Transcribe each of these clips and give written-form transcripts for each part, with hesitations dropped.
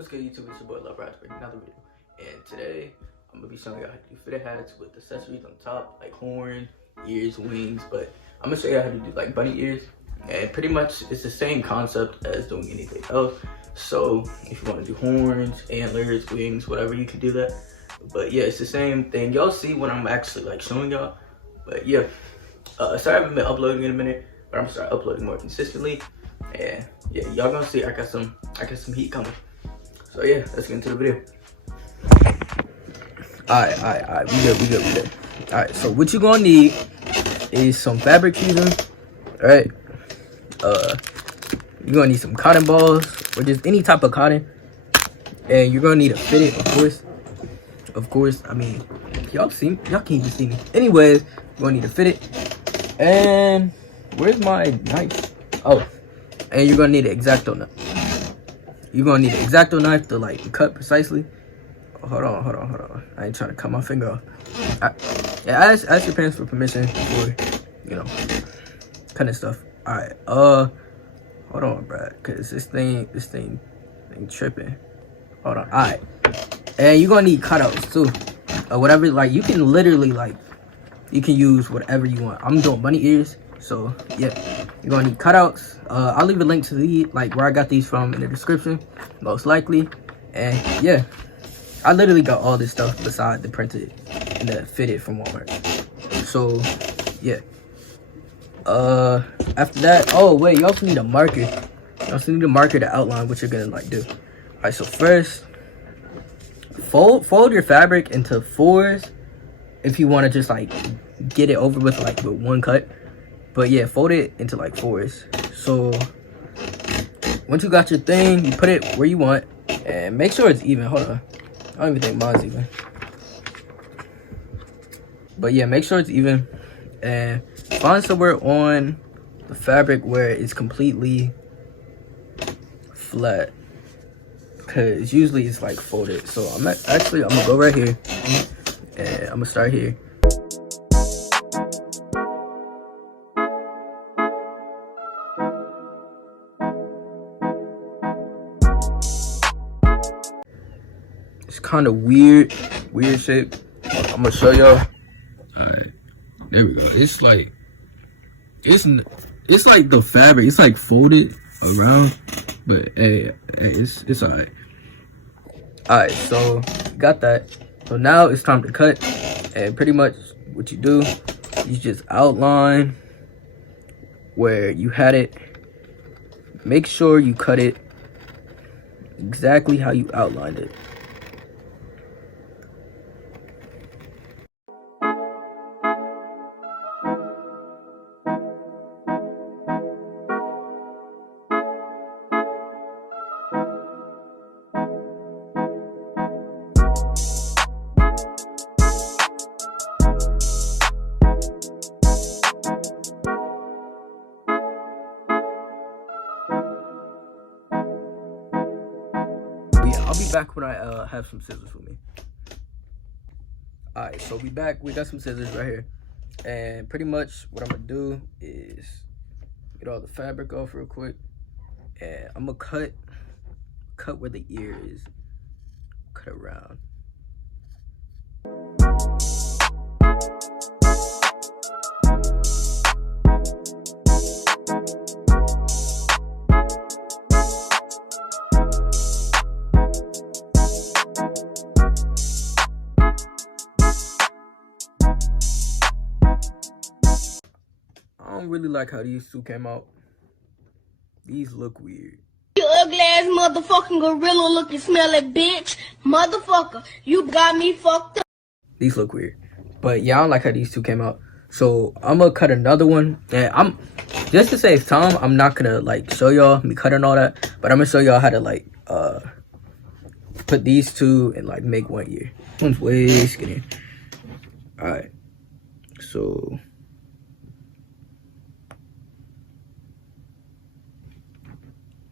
What's good, YouTube? It's your boy Love Raj for another video. And today I'm gonna be showing you how to do fitted hats with accessories on top, like horn, ears, wings. But I'm gonna show you how to do like bunny ears. And pretty much it's the same concept as doing anything else. So if you want to do horns, antlers, wings, whatever, you can do that. But yeah, it's the same thing. Y'all see when I'm actually like showing y'all. But yeah, sorry I haven't been uploading in a minute, but I'm gonna start uploading more consistently. And yeah, y'all gonna see I got some heat coming. So yeah, let's get into the video. Alright, we good. Alright, so what you're gonna need is some fabric fusion. Alright. You're gonna need some cotton balls, or just any type of cotton. And you're gonna need a fitted, of course. I mean, y'all can't even see me. Anyways, you're gonna need a fitted. And where's my knife? Oh, and you're gonna need an X-Acto knife. You're gonna need an X-Acto knife to like cut precisely. Oh, hold on. I ain't trying to cut my finger off. Yeah, ask your parents for permission for, you know, cutting stuff. Alright, hold on, bruh, cause this thing tripping. Hold on. Alright. And you're gonna need cutouts too. Whatever, like you can literally like you can use whatever you want. I'm doing bunny ears. So yeah, you're gonna need cutouts. I'll leave a link to the like where I got these from in the description, most likely. And yeah, I literally got all this stuff beside the printed and the fitted from Walmart. So yeah. After that, oh wait, you also need a marker. You also need a marker to outline what you're gonna like do. All right, so first, fold your fabric into fours if you want to just like get it over with like with one cut. But yeah, fold it into like fours. So once you got your thing, you put it where you want and make sure it's even. Hold on, I don't even think mine's even. But yeah, make sure it's even and find somewhere on the fabric where it's completely flat, because usually it's like folded. So I'm gonna go right here and I'm gonna start here. It's kind of weird shape. I'm gonna show y'all. All right, there we go. It's like it's like the fabric. It's like folded around, but hey, it's all right. All right, so got that. So now it's time to cut, and pretty much what you do, you just outline where you had it. Make sure you cut it exactly how you outlined it. I'll be back when I have some scissors with me. Alright, so we back. We got some scissors right here. And pretty much what I'm gonna do is get all the fabric off real quick. And I'm gonna cut where the ear is. Cut around. I don't really like how these two came out. These look weird. You ugly ass motherfucking gorilla looking smelly bitch. Motherfucker, you got me fucked up. These look weird. But yeah, I don't like how these two came out. So I'm gonna cut another one. And I'm just to save time, I'm not gonna like show y'all me cutting all that. But I'm gonna show y'all how to like put these two and like make one ear. One's way skinnier. Alright. So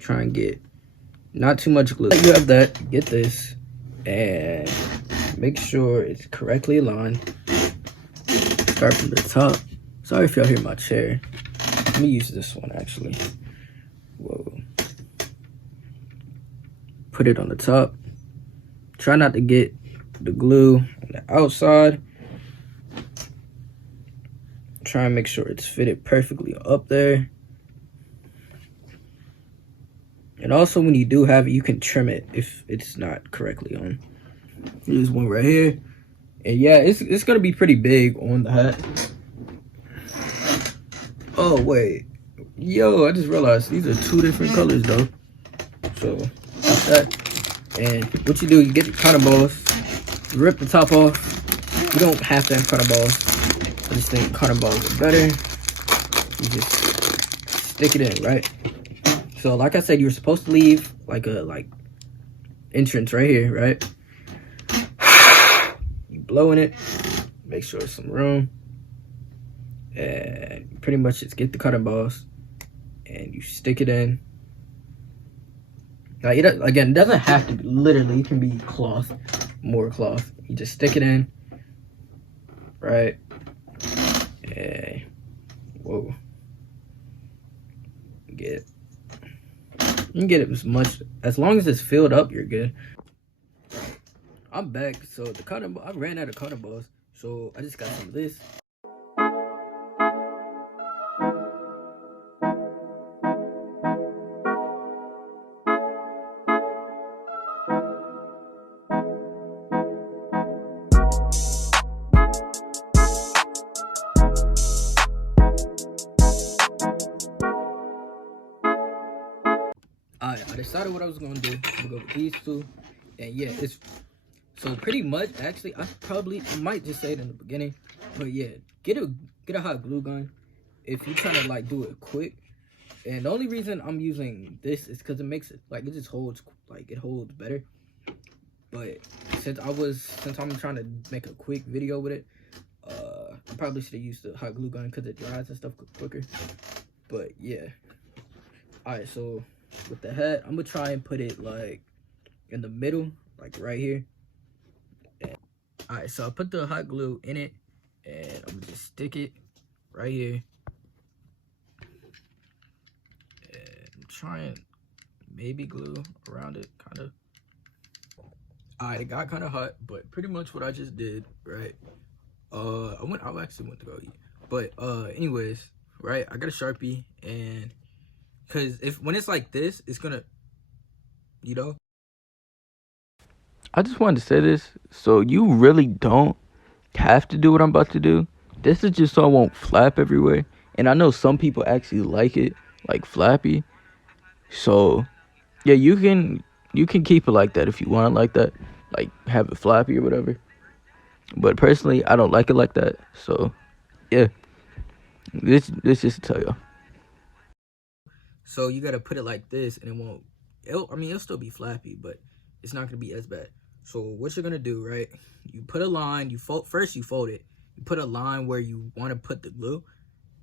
try and get not too much glue. You have that, get this, and make sure it's correctly aligned. Start from the top. Sorry if y'all hear my chair. Let me use this one actually. Whoa. put it on the top. Try not to get the glue on the outside. Try and make sure it's fitted perfectly up there. And also, when you do have it, you can trim it if it's not correctly on. Here's one right here. And yeah, it's gonna be pretty big on the hat. Oh wait, yo, I just realized these are 2 different colors though. So that's that. And what you do, you get the cotton balls, rip the top off. You don't have to have cotton balls. I just think cotton balls are better. You just stick it in, right? So like I said, you're supposed to leave like a entrance right here, right? You blow in it, make sure there's some room, and pretty much just get the cotton balls and you stick it in. Now, again, it doesn't have to be literally, it can be cloth, more cloth. You just stick it in, right? And whoa, you can get it as long as it's filled up, you're good. I'm back. So I ran out of cotton balls, so I just got some of this. I decided what I was gonna do. I'm gonna go with these 2, and yeah, it's so pretty much. Actually, I might just say it in the beginning, but yeah, get a hot glue gun if you're trying to like do it quick. And the only reason I'm using this is because it makes it like it just holds better. But since I'm trying to make a quick video with it, I probably should have used the hot glue gun because it dries and stuff quicker. But yeah, all right, so with the hat, I'm gonna try and put it like in the middle, like right here. All right, so I put the hot glue in it, and I'm gonna just stick it right here. And I'm trying maybe glue around it, kind of. All right, it got kind of hot, but pretty much what I just did, right? I actually went to go eat, but anyways, right? I got a Sharpie, and because when it's like this, it's gonna, you know. I just wanted to say this, so you really don't have to do what I'm about to do. This is just so I won't flap everywhere, and I know some people actually like it, like flappy. So yeah, you can keep it like that if you want it like that, like have it flappy or whatever. But personally, I don't like it like that. So yeah, this just to tell y'all. So you gotta put it like this, and it won't. It'll still be flappy, but it's not gonna be as bad. So what you're gonna do, right? You put a line. You fold it. You put a line where you want to put the glue,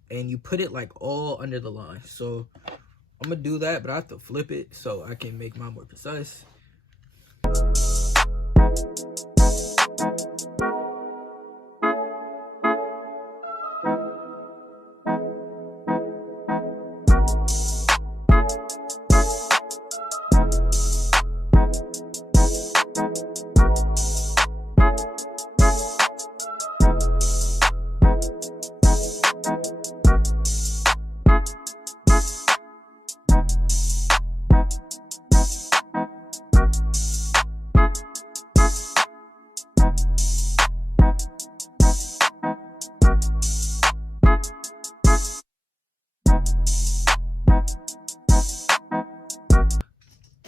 and you put it like all under the line. So I'm gonna do that, but I have to flip it so I can make mine more precise.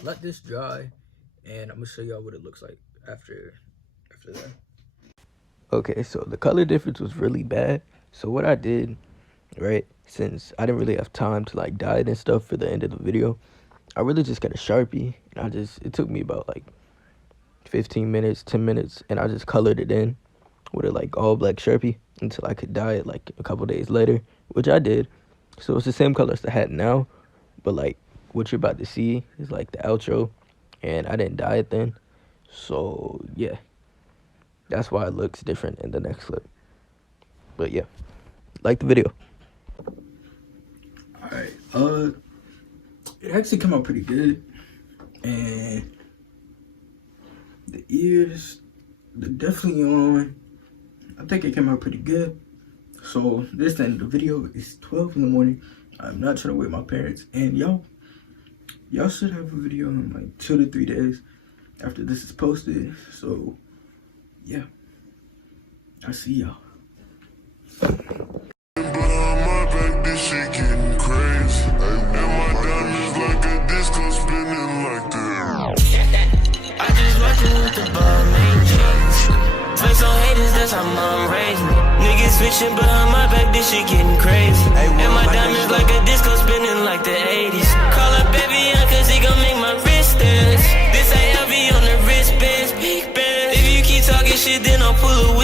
Let this dry, and I'm gonna show y'all what it looks like after that. Okay, so the color difference was really bad. So what I did, right, since I didn't really have time to like dye it and stuff for the end of the video, I really just got a Sharpie, and it took me about like 15 minutes, 10 minutes, and I just colored it in with a like all black Sharpie until I could dye it like a couple days later, which I did. So it's the same color as the hat now, but like what you're about to see is like the outro, and I didn't dye it then. So yeah, that's why it looks different in the next clip. But yeah, like the video. All right, it actually came out pretty good, and ears, they're definitely on. I think it came out pretty good. So this is the end of the video. It's 12 in the morning. I'm not trying to wake my parents, and y'all should have a video in like 2 to 3 days after this is posted. So yeah, I'll see y'all. That's how mom raised me. Niggas switching behind my back, this shit getting crazy. And my diamonds like a disco spinning like the 80s. Call up baby young cause he gon' make my wrist dance. This ain't heavy on the wristbands, big bands. If you keep talking shit, then I'll pull away.